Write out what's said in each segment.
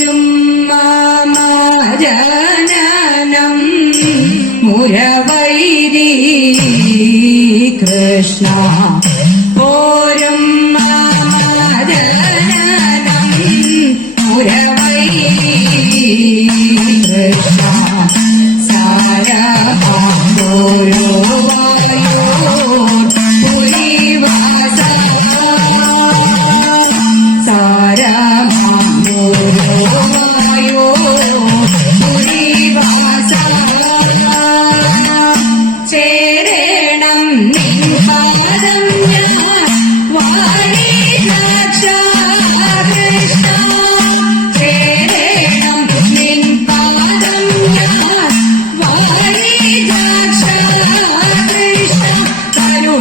ഗുരും മാമാജനം മുരവൈരി കൃഷ്ണ. പോരും മാമാജനം മുരവൈരി കൃഷ്ണ. സാര പോരോ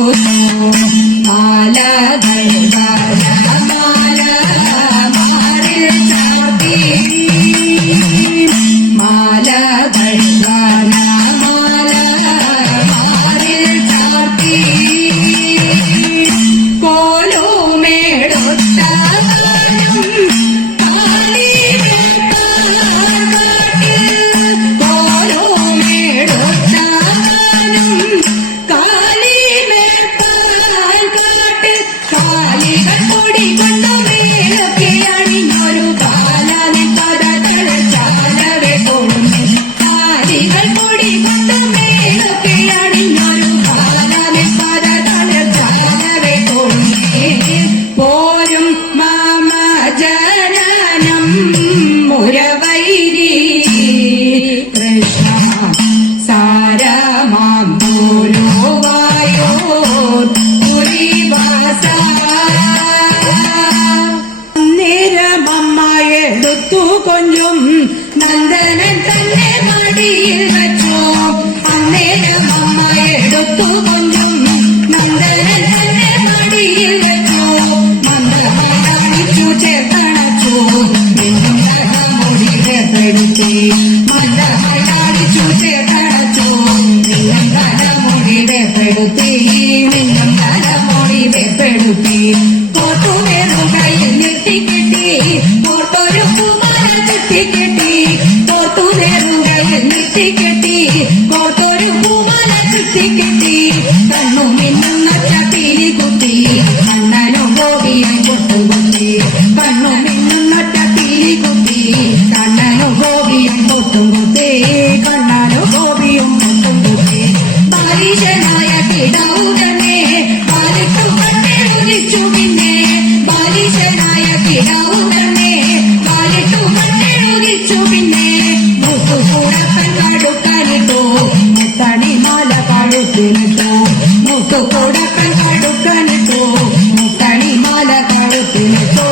Oh, கொஞ்சம் நந்தனன் தன்னை மடியில் வச்சோம் அந்நேரம் அம்மா எடுத்து கொஞ்சம் நந்தனன் தன்னை மடியில் வச்சோம் மந்தமானி சூச்சே கணச்சோம் முடிவே தடுத்தே மந்தமானி சூச்சே கணச்சோம் முடிவே தடுத்தே முடிவே தடுத்தே போட்டு வேறு கையில் நிறுத்தி കിട്ടി ഓട്ടോരും Let me go.